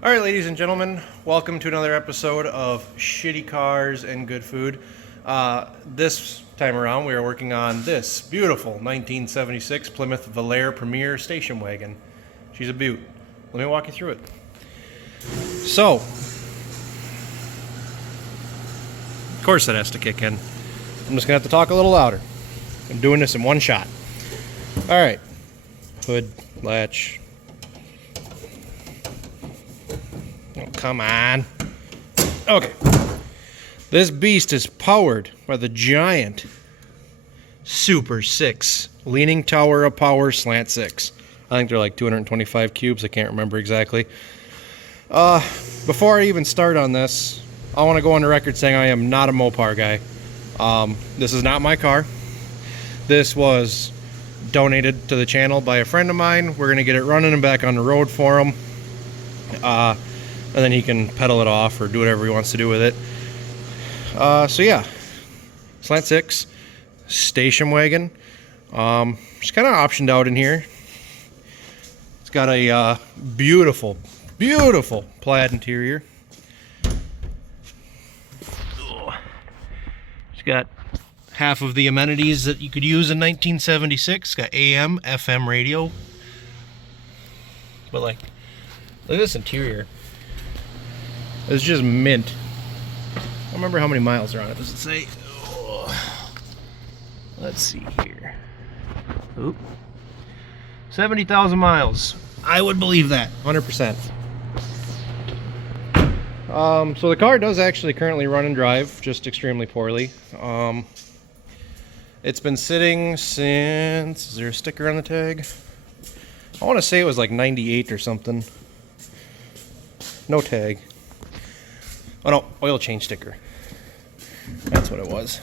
All right, ladies and gentlemen, welcome to another episode of Shitty Cars and Good Food. This time around, we are working on this beautiful 1976 Plymouth Volare Premier station wagon. She's a beaut. Let me walk you through it. So, of course that has to kick in. I'm just going to have to talk a little louder. I'm doing this in one shot. All right, hood, latch. Oh, come on. Okay. This beast is powered by the giant Super 6 Leaning Tower of Power Slant 6. I think they're like 225 cubes. I can't remember exactly. Before I even start on this, I want to go on the record saying I am not a Mopar guy. This is not my car. This was donated to the channel by a friend of mine. We're going to get it running and back on the road for him. And then he can pedal it off or do whatever he wants to do with it. So yeah, Slant 6, station wagon. Just kind of optioned out in here. It's got a beautiful, beautiful plaid interior. It's got half of the amenities that you could use in 1976. It's got AM, FM radio. But like, look at this interior. It's just mint. I don't remember how many miles are on it. Does it say? Oh. Let's see here. Oop. 70,000 miles. I would believe that, 100%. So the car does actually currently run and drive, just extremely poorly. It's been sitting since, is there a sticker on the tag? I want to say it was like 98 or something. No tag. Oh no, oil change sticker. That's what it was.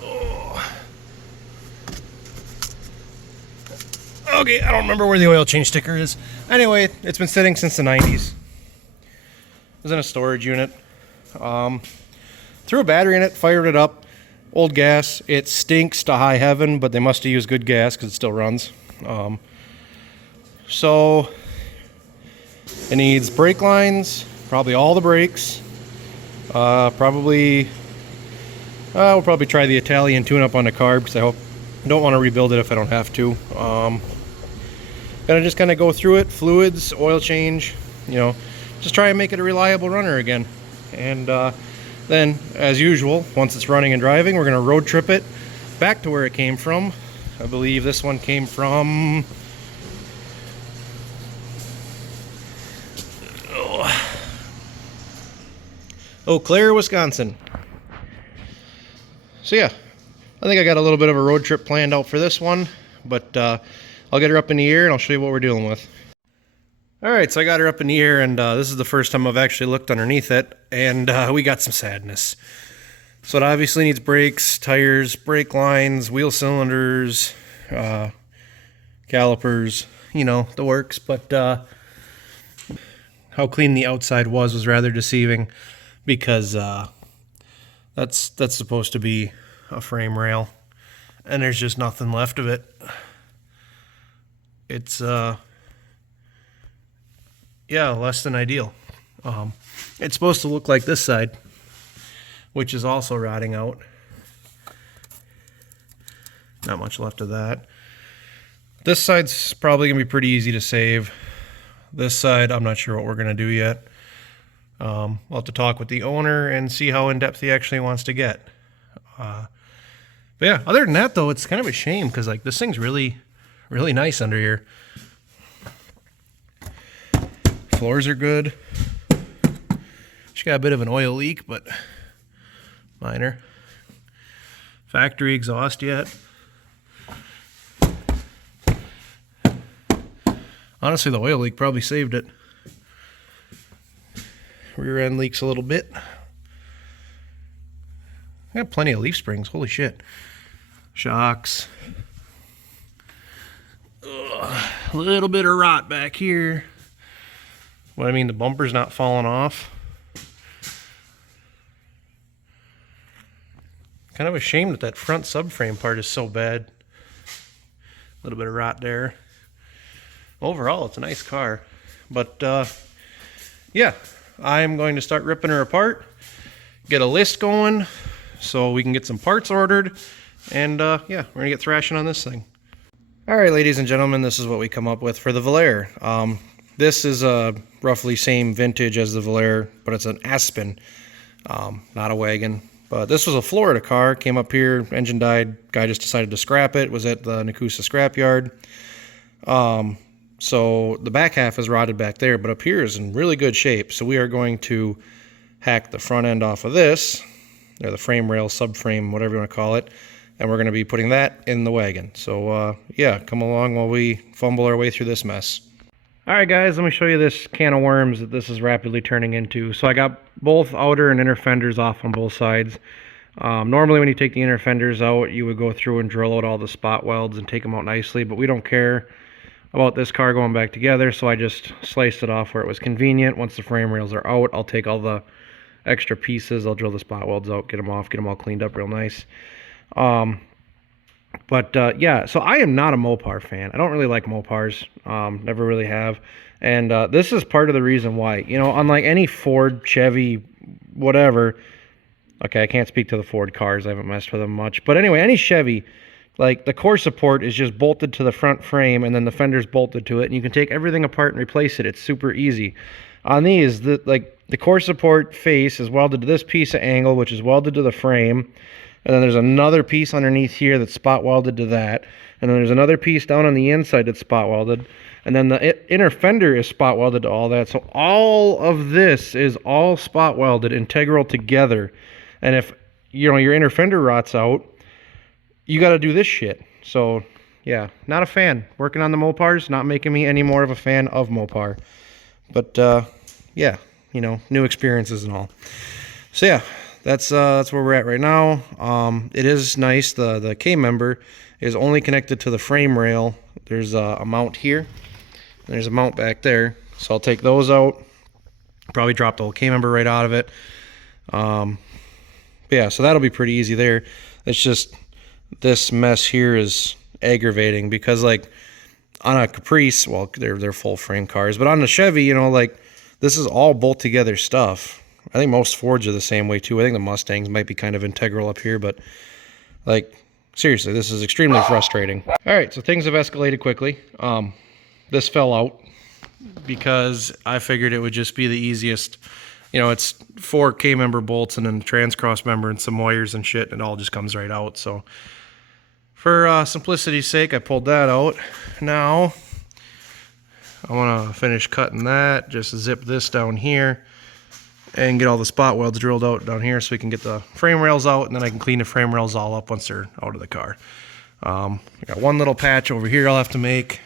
Oh. Okay, I don't remember where the oil change sticker is. Anyway, it's been sitting since the 90s. It was in a storage unit. Threw a battery in it, fired it up. Old gas. It stinks to high heaven, but they must have used good gas because it still runs. So it needs brake lines, probably all the brakes. We'll probably try the Italian tune-up on the carb because I don't want to rebuild it if I don't have to. Gonna just kind of go through it, fluids, oil change, just try and make it a reliable runner again. And then, as usual, once it's running and driving, we're gonna road trip it back to where it came from. I believe this one came from Eau Claire, Wisconsin. So yeah, I think I got a little bit of a road trip planned out for this one, but I'll get her up in the air and I'll show you what we're dealing with. Alright, so I got her up in the air, and this is the first time I've actually looked underneath it, and we got some sadness. So it obviously needs brakes, tires, brake lines, wheel cylinders, calipers, the works, but how clean the outside was rather deceiving, because that's supposed to be a frame rail, and there's just nothing left of it. It's yeah, less than ideal. It's supposed to look like this side, which is also rotting out. Not much left of that. This side's probably gonna be pretty easy to save. This side, I'm not sure what we're gonna do yet. We'll have to talk with the owner and see how in-depth he actually wants to get. But yeah, other than that though, it's kind of a shame because like this thing's really, really nice under here. Floors are good. She got a bit of an oil leak, but minor. Factory exhaust yet. Honestly, the oil leak probably saved it. Rear end leaks a little bit. I got plenty of leaf springs, holy shit. Shocks. Ugh, a little bit of rot back here. What I mean, the bumper's not falling off. Kind of a shame that that front subframe part is so bad. A little bit of rot there. overall, it's a nice car. But yeah, I'm going to start ripping her apart, get a list going so we can get some parts ordered, and yeah, we're gonna get thrashing on this thing. All right, ladies and gentlemen, this is what we come up with for the Volare. This is roughly same vintage as the Volare, but it's an Aspen, not a wagon. But this was a Florida car, came up here, engine died, guy just decided to scrap it, was at the Nakusa scrapyard. So the back half is rotted back there, but up here is in really good shape. So we are going to hack the front end off of this, or the frame rail, subframe, whatever you want to call it, and we're going to be putting that in the wagon. So yeah, come along while we fumble our way through this mess. All right, guys, let me show you this can of worms that this is rapidly turning into. So I got both outer and inner fenders off on both sides. Normally when you take the inner fenders out, you would go through and drill out all the spot welds and take them out nicely, but we don't care about this car going back together, so I just sliced it off where it was convenient. Once the frame rails are out, I'll take all the extra pieces, I'll drill the spot welds out, get them off, get them all cleaned up real nice. Yeah, so I am not a Mopar fan. I don't really like Mopars, never really have. And this is part of the reason why. You know, unlike any Ford, Chevy, whatever, okay, I can't speak to the Ford cars, I haven't messed with them much. But anyway, any Chevy, like the core support is just bolted to the front frame and then the fender's bolted to it, and you can take everything apart and replace it. It's super easy. On these, the core support face is welded to this piece of angle, which is welded to the frame. And then there's another piece underneath here that's spot welded to that. And then there's another piece down on the inside that's spot welded. And then the inner fender is spot welded to all that. So all of this is all spot welded, integral together. And if, you know, your inner fender rots out, you got to do this shit. So yeah, not a fan. Working on the Mopars, not making me any more of a fan of Mopar. But yeah, you know, new experiences and all. So yeah. That's where we're at right now. It is nice. The K-member is only connected to the frame rail. There's a mount here. And there's a mount back there. So I'll take those out. Probably drop the whole K-member right out of it. Yeah, so that'll be pretty easy there. It's just this mess here is aggravating because, like, on a Caprice, well, they're full frame cars, but on the Chevy, you know, like, this is all bolt together stuff. I think most Fords are the same way too. I think the Mustangs might be kind of integral up here, but like, seriously, this is extremely frustrating. All right, so things have escalated quickly. This fell out because I figured it would just be the easiest. You know, it's 4 K-member bolts and then trans-cross member and some wires and shit, and it all just comes right out. So for simplicity's sake, I pulled that out. Now I want to finish cutting that, just zip this down here and get all the spot welds drilled out down here so we can get the frame rails out, and then I can clean the frame rails all up once they're out of the car. I got one little patch over here I'll have to make.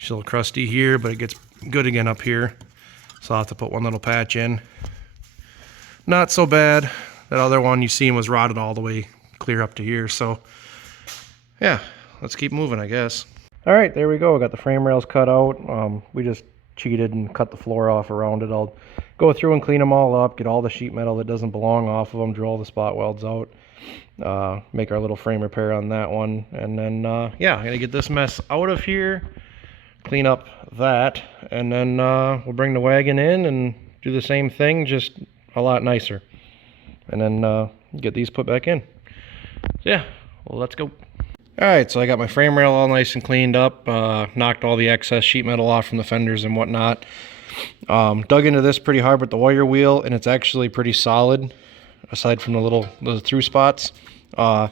It's a little crusty here, but it gets good again up here. So I'll have to put one little patch in. Not so bad. That other one you seen was rotted all the way clear up to here. So yeah, let's keep moving, I guess. All right, there we go. I got the frame rails cut out. We just cheated and cut the floor off around it. I'll go through and clean them all up, get all the sheet metal that doesn't belong off of them, drill all the spot welds out, make our little frame repair on that one, and then yeah, I'm gonna get this mess out of here, clean up that, and then we'll bring the wagon in and do the same thing, just a lot nicer, and then get these put back in. So yeah, well, let's go. Alright, so I got my frame rail all nice and cleaned up, knocked all the excess sheet metal off from the fenders and whatnot. Dug into this pretty hard with the wire wheel, and it's actually pretty solid, aside from the through spots. The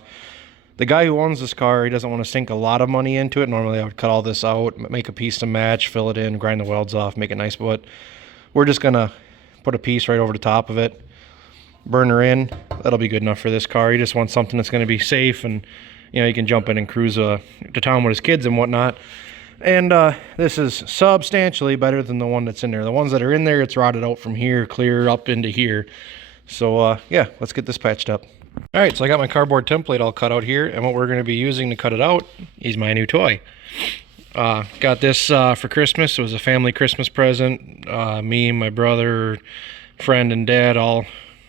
guy who owns this car, he doesn't want to sink a lot of money into it. Normally I would cut all this out, make a piece to match, fill it in, grind the welds off, make it nice, but we're just going to put a piece right over the top of it, burn her in. That'll be good enough for this car. He just wants something that's going to be safe, and you know, he can jump in and cruise to town with his kids and whatnot. And this is substantially better than the one that's in there. The ones that are in there, it's rotted out from here clear up into here. So yeah, let's get this patched up. All right, so I got my cardboard template all cut out here, and what we're going to be using to cut it out is my new toy. Got this for Christmas. It was a family Christmas present. Me, my brother, friend, and dad,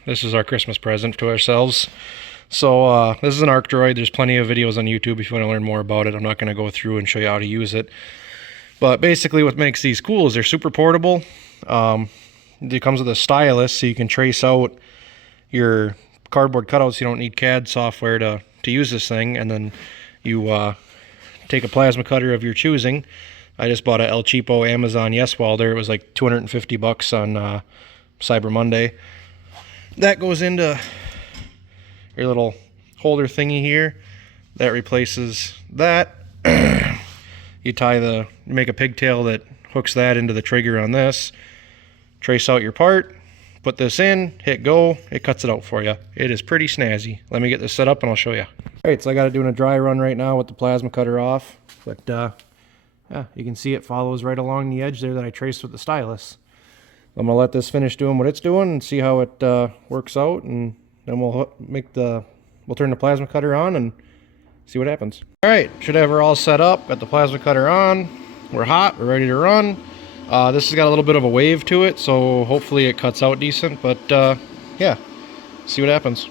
this is our Christmas present to ourselves. So this is an arc droid. There's plenty of videos on YouTube if you want to learn more about it. I'm not going to go through and show you how to use it. But basically what makes these cool is they're super portable. It comes with a stylus, so you can trace out your cardboard cutouts. You don't need CAD software to use this thing. And then you take a plasma cutter of your choosing. I just bought a El Cheapo Amazon Yes Welder. It was like 250 bucks on Cyber Monday. That goes into your little holder thingy here. That replaces that. You make a pigtail that hooks that into the trigger on this. Trace out your part, put this in, hit go, it cuts it out for you. It is pretty snazzy. Let me get this set up and I'll show you. Alright, so I got it doing a dry run right now with the plasma cutter off. But yeah, you can see it follows right along the edge there that I traced with the stylus. I'm going to let this finish doing what it's doing and see how it works out, and then we'll turn the plasma cutter on and see what happens. Alright, should have her all set up. Got the plasma cutter on. We're hot, we're ready to run. This has got a little bit of a wave to it, so hopefully it cuts out decent, but yeah, see what happens.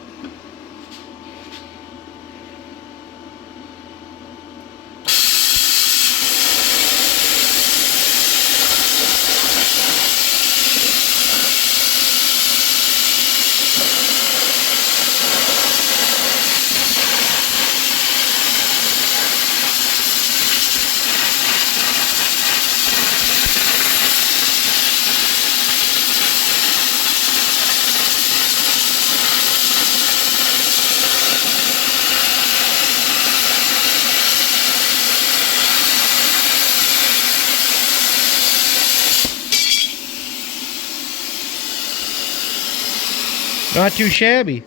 Not too shabby.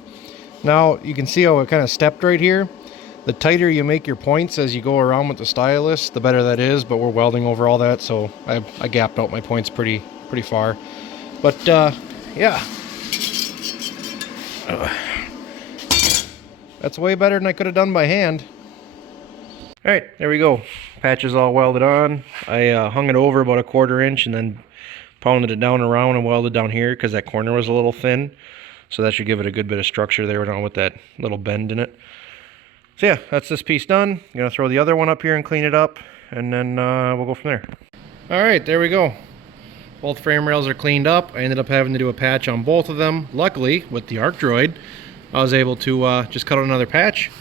Now you can see how it kind of stepped right here. The tighter you make your points as you go around with the stylus, the better that is, but we're welding over all that, so I gapped out my points pretty far. But yeah. That's way better than I could have done by hand. Alright, there we go. Patch is all welded on. I hung it over about 1/4 inch and then pounded it down around and welded down here because that corner was a little thin. So that should give it a good bit of structure there now with that little bend in it. So yeah, that's this piece done. I'm going to throw the other one up here and clean it up, and then we'll go from there. Alright, there we go. Both frame rails are cleaned up. I ended up having to do a patch on both of them. Luckily, with the arc droid, I was able to just cut out another patch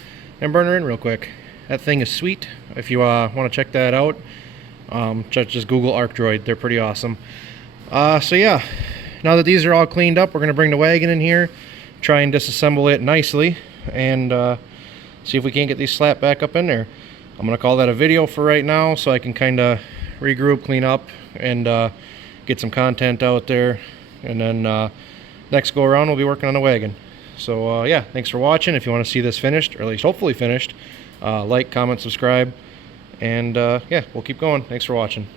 and burn her in real quick. That thing is sweet. If you want to check that out, just Google arc droid. They're pretty awesome. So yeah. Now that these are all cleaned up, we're going to bring the wagon in here, try and disassemble it nicely, and see if we can't get these slapped back up in there. I'm going to call that a video for right now, so I can kind of regroup, clean up, and get some content out there. And then next go around, we'll be working on the wagon. So yeah, thanks for watching. If you want to see this finished, or at least hopefully finished, like, comment, subscribe, and yeah, we'll keep going. Thanks for watching.